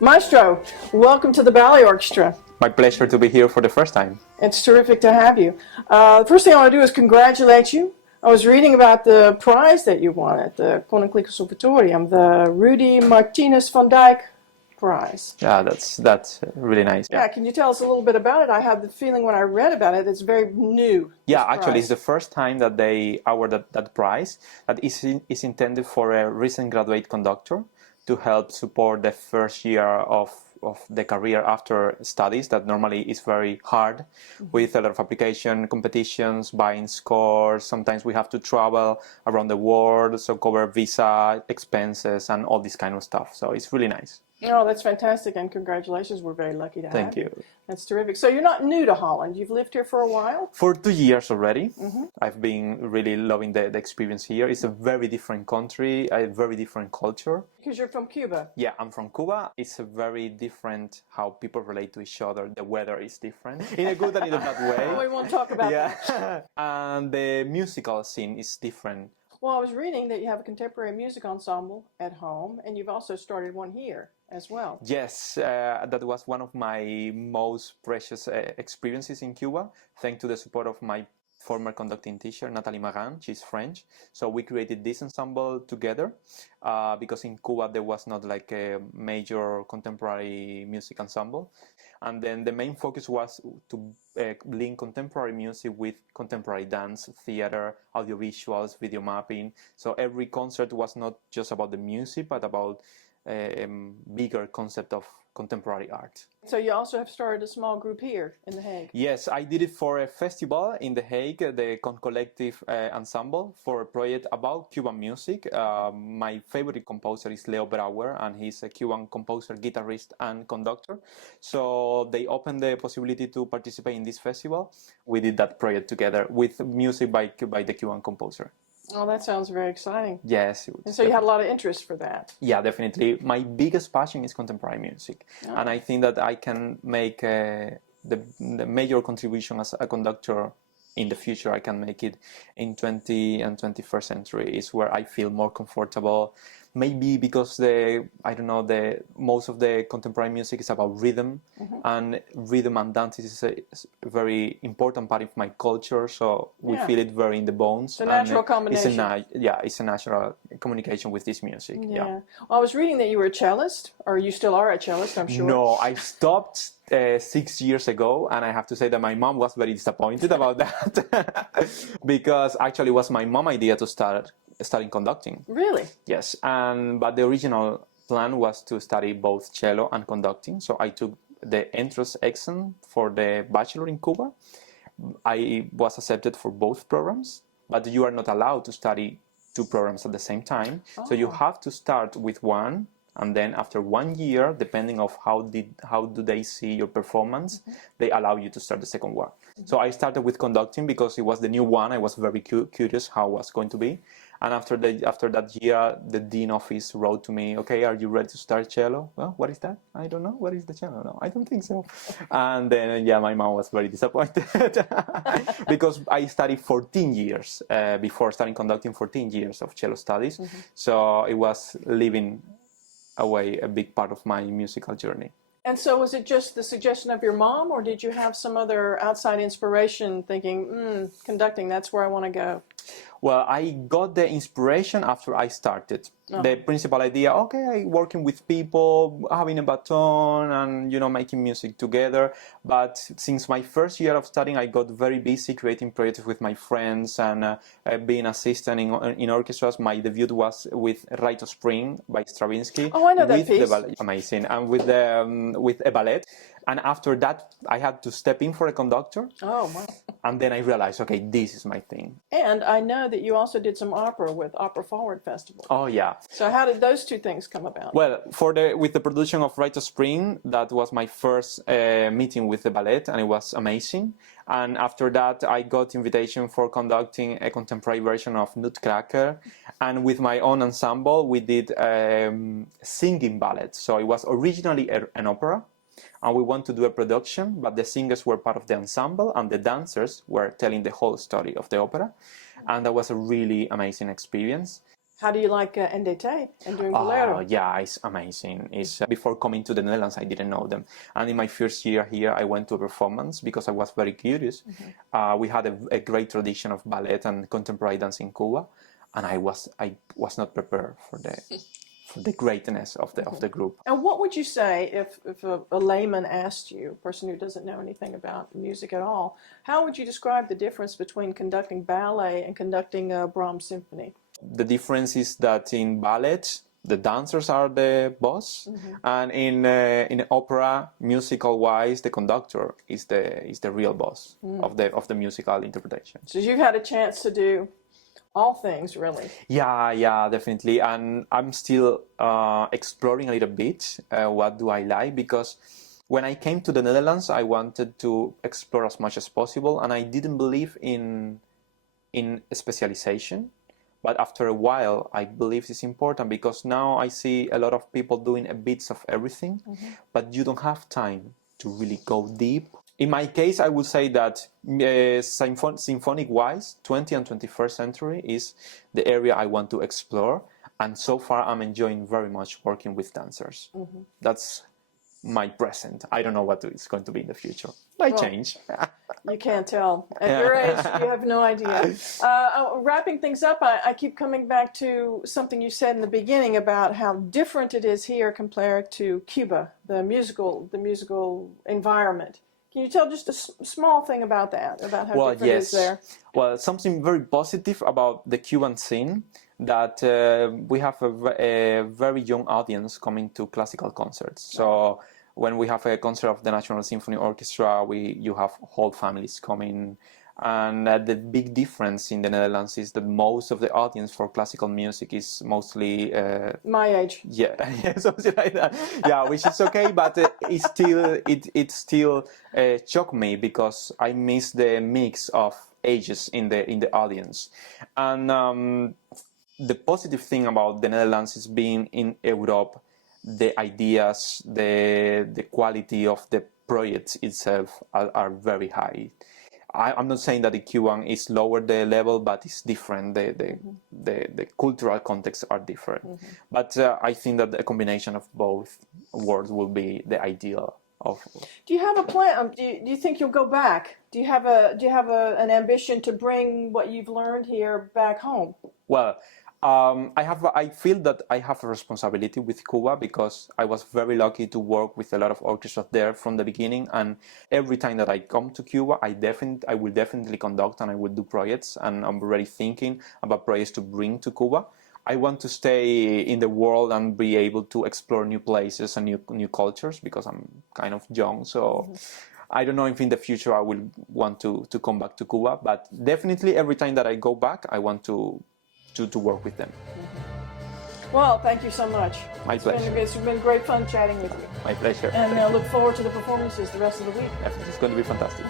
Maestro, welcome to the Ballet Orchestra. My pleasure to be here for the first time. It's terrific to have you. The first thing I want to do is congratulate you. I was reading about the prize that you won at the Koninklijke Conservatorium, the Rudy Martinez van Dijk Prize. Yeah, that's really nice. Yeah, can you tell us a little bit about it? I have the feeling when I read about it, it's very new. Yeah, actually, it's the first time that they award that prize. That is intended for a recent graduate conductor to help support the first year of the career after studies that normally is very hard with a lot of application competitions, buying scores. Sometimes we have to travel around the world, so cover visa expenses and all this kind of stuff. So it's really nice. Oh, that's fantastic, and congratulations. We're very lucky to have you. Thank you. That's terrific. So you're not new to Holland. You've lived here for a while? For 2 years already. I've been really loving the experience here. It's a very different country, a very different culture. Because you're from Cuba. Yeah, I'm from Cuba. It's a very different how people relate to each other. The weather is different in a good and in a bad way. We won't talk about that. And the musical scene is different. Well, I was reading that you have a contemporary music ensemble at home, and you've also started one here as well. Yes, that was one of my most precious experiences in Cuba, thanks to the support of my former conducting teacher, Nathalie Marin. She's French. So we created this ensemble together because in Cuba there was not like a major contemporary music ensemble. And then the main focus was to link contemporary music with contemporary dance, theater, audiovisuals, video mapping. So every concert was not just about the music, but about a bigger concept of contemporary art. So you also have started a small group here in The Hague. Yes, I did it for a festival in The Hague, the Con Collective Ensemble, for a project about Cuban music. My favorite composer is Leo Brouwer, and he's a Cuban composer, guitarist, and conductor. So they opened the possibility to participate in this festival. We did that project together with music by the Cuban composer. Oh, that sounds very exciting. Yes. And so you had a lot of interest for that. Yeah, definitely. My biggest passion is contemporary music. Oh. And I think that I can make the major contribution as a conductor in the future. I can make it in 20th and 21st century is where I feel more comfortable. Maybe because most of the contemporary music is about rhythm, and rhythm and dance is a very important part of my culture. So we feel it very in the bones. It's a natural combination. It's a natural communication with this music. Yeah. Well, I was reading that you were a cellist, or you still are a cellist, I'm sure. No, I stopped 6 years ago, and I have to say that my mom was very disappointed about that because actually it was my mom's idea to studying conducting. Really? Yes, but the original plan was to study both cello and conducting. So I took the entrance exam for the bachelor in Cuba. I was accepted for both programs, but you are not allowed to study 2 programs at the same time. Oh. So you have to start with one, and then after 1 year, depending of how do they see your performance, they allow you to start the second one. So I started with conducting because it was the new one. I was very curious how it was going to be. And after that year, the dean office wrote to me, okay, are you ready to start cello? Well, what is that? I don't know. What is the cello? No, I don't think so. And then, my mom was very disappointed because I studied 14 years before starting conducting, 14 years of cello studies. So it was living away a big part of my musical journey. And so was it just the suggestion of your mom, or did you have some other outside inspiration thinking, conducting, that's where I want to go? Well, I got the inspiration after I started. The principal idea, okay, working with people, having a baton and, making music together. But since my first year of studying, I got very busy creating projects with my friends and being assistant in orchestras. My debut was with Rite of Spring by Stravinsky. Oh, I know that piece. The ballet, amazing. And with a ballet. And after that, I had to step in for a conductor. Oh, wow. And then I realized, okay, this is my thing. And I know that you also did some opera with Opera Forward Festival. Oh, yeah. So how did those two things come about? Well, with the production of Rite of Spring, that was my first meeting with the ballet, and it was amazing. And after that, I got invitation for conducting a contemporary version of Nutcracker. And with my own ensemble, we did singing ballet. So it was originally an opera. And we want to do a production, but the singers were part of the ensemble and the dancers were telling the whole story of the opera. And that was a really amazing experience. How do you like NDT and doing Bolero? Yeah, it's amazing. It's before coming to the Netherlands, I didn't know them, and in my first year here, I went to a performance because I was very curious. We had a great tradition of ballet and contemporary dance in Cuba, and I was not prepared for the greatness of the group. And what would you say if a layman asked you, a person who doesn't know anything about music at all, how would you describe the difference between conducting ballet and conducting a Brahms symphony? The difference is that in ballet, the dancers are the boss, and in opera, musical-wise, the conductor is the real boss of the musical interpretation. So you've had a chance to do all things, really. Yeah, definitely. And I'm still exploring a little bit what do I like, because when I came to the Netherlands, I wanted to explore as much as possible, and I didn't believe in specialization. But after a while, I believe it's important, because now I see a lot of people doing a bits of everything, but you don't have time to really go deep. In my case, I would say that symphonic-wise, 20th and 21st century is the area I want to explore. And so far, I'm enjoying very much working with dancers. That's my present. I don't know what it's going to be in the future. Might change. You can't tell. At your age, you have no idea. Wrapping things up, I keep coming back to something you said in the beginning about how different it is here compared to Cuba, the musical environment. Can you tell just a small thing about that, about how different it is there? Well, something very positive about the Cuban scene, that we have a very young audience coming to classical concerts. So when we have a concert of the National Symphony Orchestra, you have whole families coming. And the big difference in the Netherlands is that most of the audience for classical music is mostly my age. Yeah, something like that. Yeah, which is okay, but it still shocked me, because I miss the mix of ages in the audience. And the positive thing about the Netherlands is being in Europe. The ideas, the quality of the project itself are very high. I'm not saying that the Cuban is lower the level, but it's different. The cultural contexts are different. But I think that a combination of both worlds will be the ideal of. Do you have a plan? Do you think you'll go back? Do you have an ambition to bring what you've learned here back home? Well, I feel that I have a responsibility with Cuba, because I was very lucky to work with a lot of orchestras there from the beginning. And every time that I come to Cuba, I will definitely conduct and I will do projects. And I'm already thinking about projects to bring to Cuba. I want to stay in the world and be able to explore new places and new cultures, because I'm kind of young. So I don't know if in the future I will want to come back to Cuba. But definitely every time that I go back, I want to work with them. Well, thank you so much. My pleasure. It's been great fun chatting with you. My pleasure. And look forward to the performances the rest of the week. It's going to be fantastic.